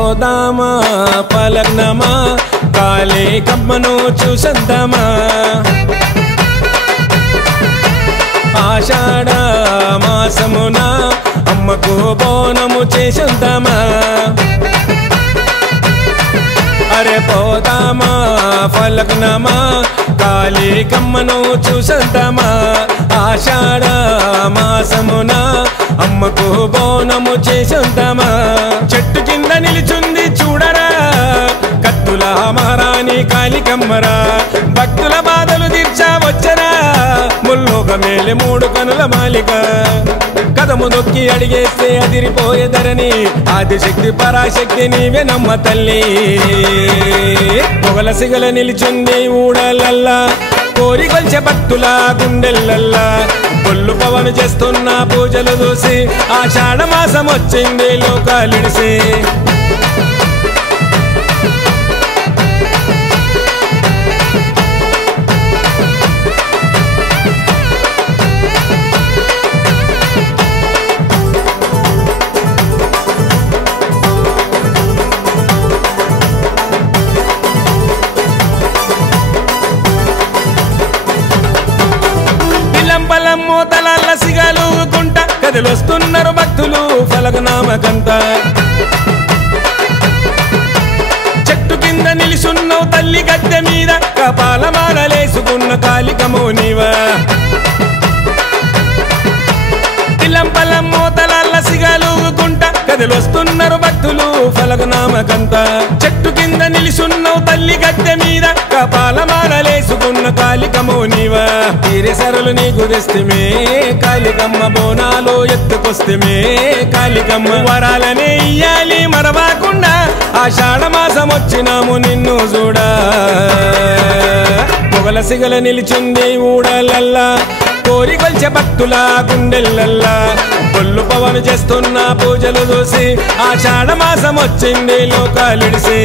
పోదామా పలగ్నమా కాళికమ్మను చూసందమా ఆషాఢ మాసమున అమ్మకు బోనము చేసందమా అరే పోదామా పలగ్నమా కాళికమ్మను చూసందమా ఆషాఢ మాసమున అమ్మకు బోనము చేసందమా చెట్టు కింద నిలిచుంది చూడరా కత్తుల మహారాణి కాళికమ్మరా భక్తుల బాధలు తీర్చా వచ్చరా ముల్లోక మేలే మూడు కనుల మాలిక కదము నొక్కి అడిగేస్తే అదిరిపోయేదరని ఆదిశక్తి పరాశక్తి నీవే నమ్మ తల్లి పొగల సిగల నిలిచుంది ఊడలల్లా కోరి కొల్చే భక్తుల గుండెల్లల్లా కొల్లు పవను చేస్తున్న పూజలు చూసి ఆషాఢ మాసం వచ్చింది లోకాలిడిసి మోతలల్ల సిగలుగుకుంట కదిలొస్తున్నారు భక్తులు ఫలకనామకంత చెట్టు కింద నిలిసున్నావు తల్లి గద్దె మీద కపాలమాలలేసుకున్న కాళికమో నీవా తిలంపలం మోతలల్ల సిగలుగుకుంట కదిలొస్తున్నారు భక్తులు ఫలకనామకంత చెట్టు కింద నిలిసున్నావు తల్లి గద్దె మీద కపాలమాలలేసుకున్న కాళికమో నీవా తీరే సరలు నీకు తెస్తమే కాళికమ్మ బోనాలు ఎత్తుకొస్తమే కాళికమ్మ వరాలనే ఇయ్యాలి మరవకుండా ఆషాఢ మాసం వచ్చినాము నిన్ను చూడా పొగల సిగల నిలిచుంది ఊడలల్లా కోరి కొల్చే భక్తుల గుండెల్లల్లా కొల్లు పవను చేస్తున్న పూజలు చూసి ఆషాఢ మాసం వచ్చింది లోకాలిడిసి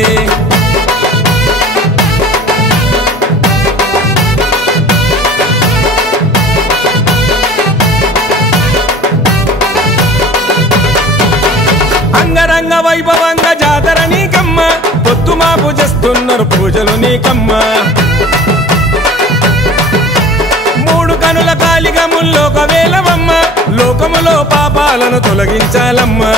అంగరంగ వైభవంగా జాతర నీకమ్మ పొత్తు మాపు చేస్తున్నారు పూజలు నీకమ్మ మూడు కనుల కాళికముల్లోక వేలవమ్మ లోకములో పాపాలను తొలగించాలమ్మా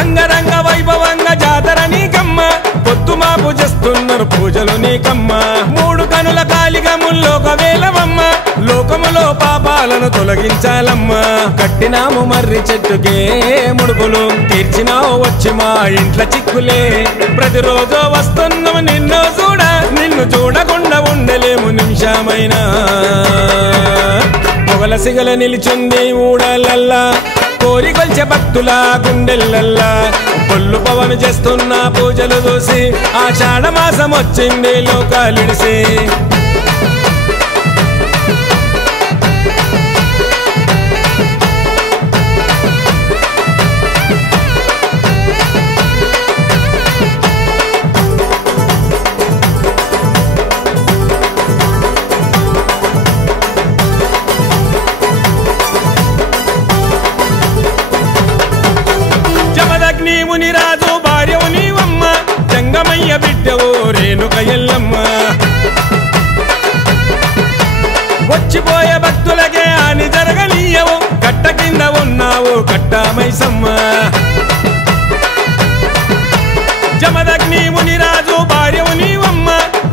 అంగరంగ వైభవంగా జాతర నీకమ్మ పొత్తు మాపు చేస్తున్నారు పూజలు నీకమ్మ మూడు కనుల కాళికముల్లోక వేలవమ్మ లోకములో పాపాలను తొలగించాలమ్మా కట్టినాము మర్రి చెట్టుకే ముడుపులు తీర్చినావు వచ్చి మా ఇంట్లో చిక్కులే ప్రతిరోజు వస్తున్నాము నిన్ను చూడ నిన్ను చూడకుండా ఉండలేము నిమిషమైనా పొగల సిగల నిలిచుంది ఊడలల్లా కోరి కొల్చే భక్తుల గుండెల్లల్లా కొల్లు పవను చేస్తున్న పూజలు చూసి ఆషాఢ మాసం వచ్చింది లోకాలిడిసి మునిరాజు భార్యవు నీవమ్మ జంగమయ్య బిడ్డవు రేణుక ఎల్లమ్మ వచ్చిపోయే భక్తులకే హాని జరగనీయవు కట్ట కింద ఉన్నావు కట్టామైసమ్మ జమదగ్ని మునిరాజు భార్యవు నీవమ్మ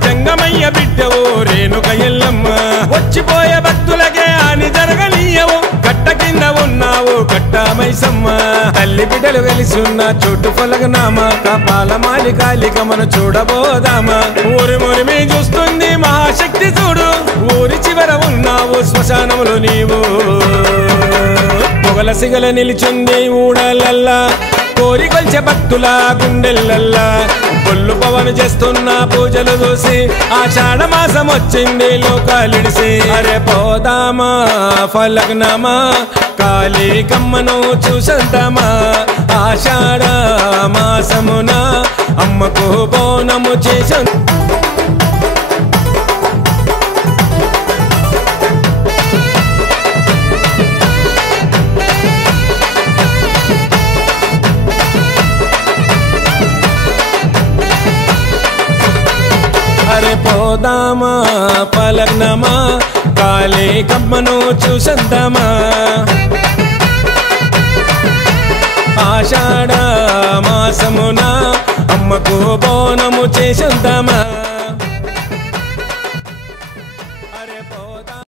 జంగమయ్య బిడ్డవు రేణుక ఎల్లమ్మ వచ్చిపోయే భక్తులకే హాని జరగనీయవు కట్ట కింద ఉన్నావు కట్టామైసమ్మ తల్లి బిడ్డలు వెలిసున్న చోటు ఫలకనామా కపాలమాలి కాళికమ్మను చూడబోదామా ఊరి మురిమి చూస్తుంది మహాశక్తి చూడు ఊరి చివర ఉన్నావు శ్మశానములు నీవు పొగల సిగల నిలిచుంది ఊడలల్లా కోరి కొల్చే భక్తుల గుండెల్లల్లా కొల్లు పవను చేస్తున్న పూజలు చూసి ఆషాఢ మాసం వచ్చింది లోకాలిడిసి అరే పోదామా ఫలగ్నమా కాళికమ్మను చూసందమా ఆషాఢ మాసమున అమ్మకు బోనము చేస అరే పోదామా పలగ్నమా కాళీ కమ్మను చూసొద్దామా ఆషాఢ మాసమున అమ్మకు బోనము చేసొద్దామా